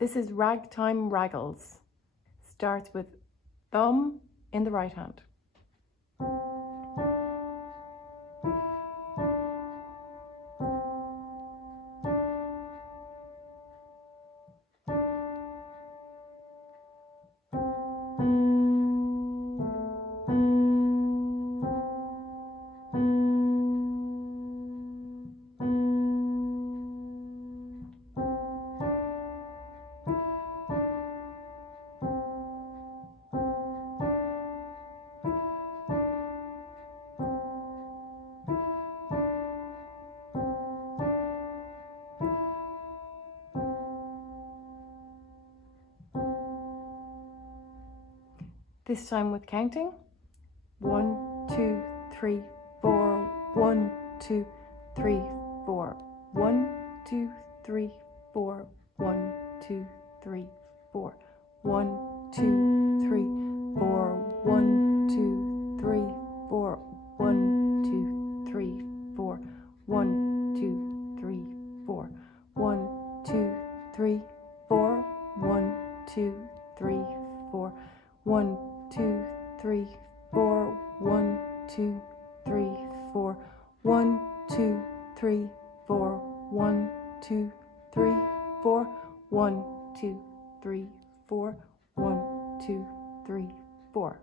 This is ragtime Raggles. Starts with thumb in the right hand. This time with counting. 1, 2, 3, 4. 1, 2, 3, 4. 1, 2, 3, 4. 1, 2, 3, 4. 1, 2, 3, 4. 1, 2, 3, 4. 1, 2, 3, 4. 1, 2, 3, 4. 1, 2, 3, 4. 1, 2, 3, 4. 1, 2, 3, 4. 1, 2, 3, 4. 1, 2, 3, 4. 1, 2, 3, 4. 1, 2, 3, 4. 1, 2, 3, 4.